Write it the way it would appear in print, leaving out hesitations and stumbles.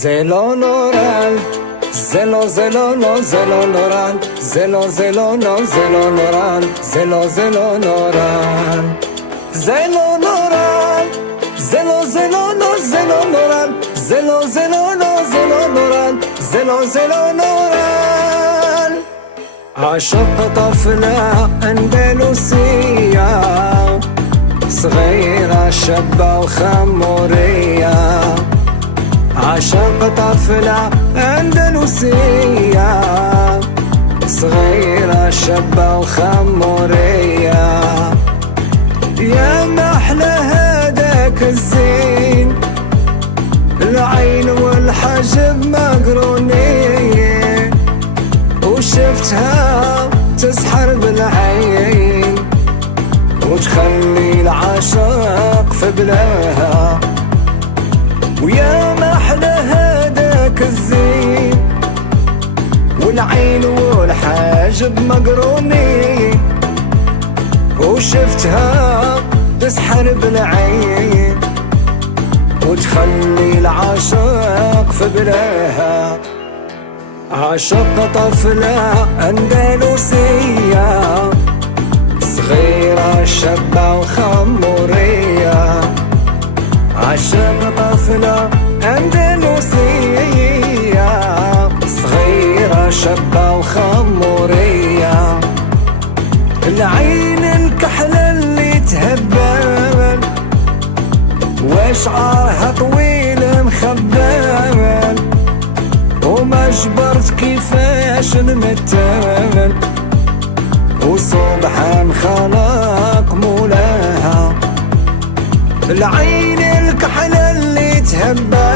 زلو نوران زلو زلو نو زلو نوران زلو زلو نو زلو نوران زلو زلو نوران زلو نوران زلو زلو نو زلو نوران زلو زلو نو زلو نوران زلو زلو نوران عشق طفلة أندلسية صغيرة شابة وخمورية عشق طفلة أندلسية صغيرة شابة وخمورية يا محلى هداك الزين العين والحجب مقرونين وشفتها تسحر بالعين وتخلي العشاق في بلاها ويا محلى هداك الزين والعين والحاجب مقرونين وشفتها تسحر بالعين وتخلي العشاق في بلاها عشق طفلة أندلسية صغيرة شابة وخمورية عشق طفلة أندلسية صغيرة شابة وخمورية العين الكحلة اللي تهبل وشعرها طويل مخبل وما جبرت كيفاش نمثل وسبحان خلق مولاها العين الكحلة اللي تهبل